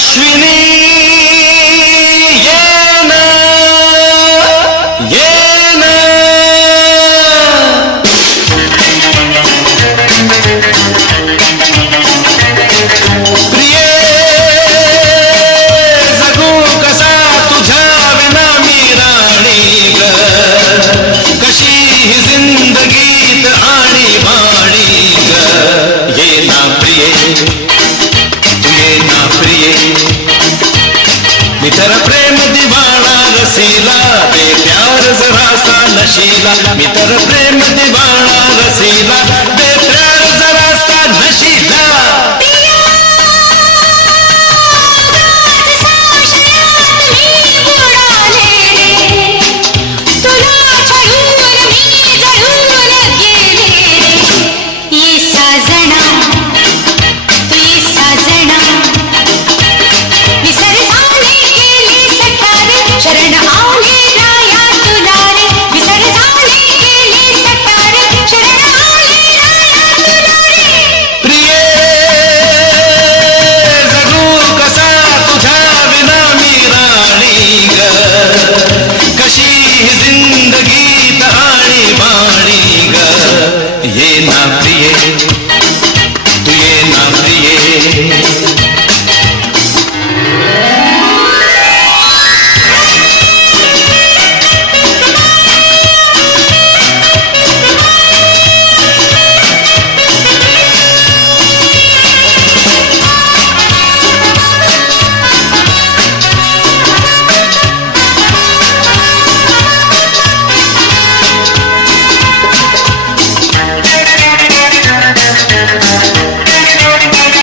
अश्विनी ये ना प्रिय जगू कसा तुझ्या विना मी राणी ग कशी ही जिंदगीत आणि भाणी ग ये ना प्रिय ये ना प्रिय मी तर प्रेम दिवाणा रसीला दे प्यार जरा सा नशीला मी तर प्रेम दिवाणा रसीला दे